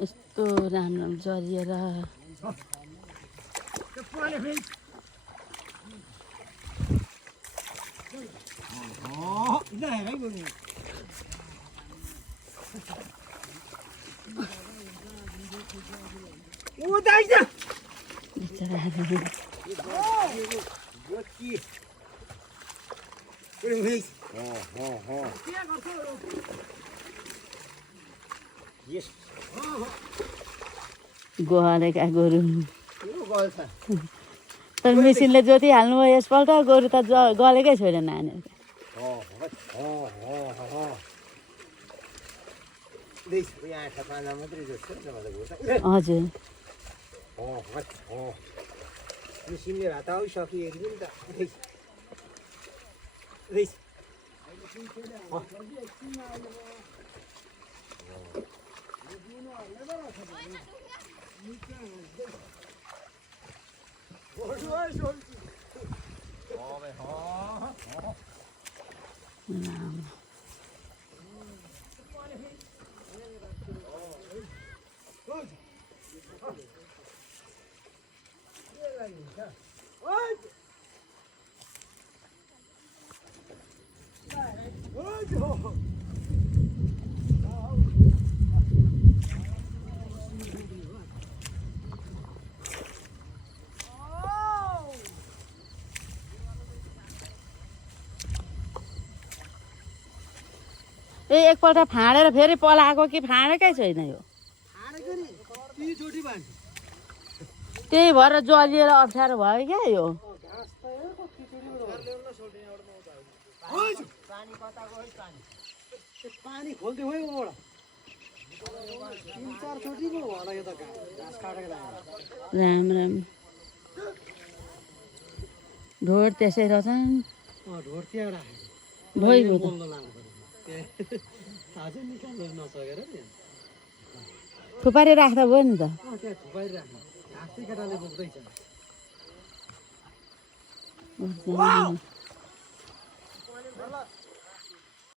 यस्तो राम्रो जरिएर गोहालेका गोरु तर मेसिनले जोतिहाल्नु भयो यसपल्ट गोरु त गलेकै छैन नानीहरू हजुर मेसिनले भात आइसक्यो नि त ए एकपल्ट फाँडेर फेरि पलाएको कि फाँडेकै छैन यो त्यही भएर जलिएर अप्ठ्यारो भयो क्या यो पानी खोल्दै भयो राम राम ढोड त्यसै रहेछन् ढोड त्यहाँ भइगयो त थुपारी राख्दा भयो नि त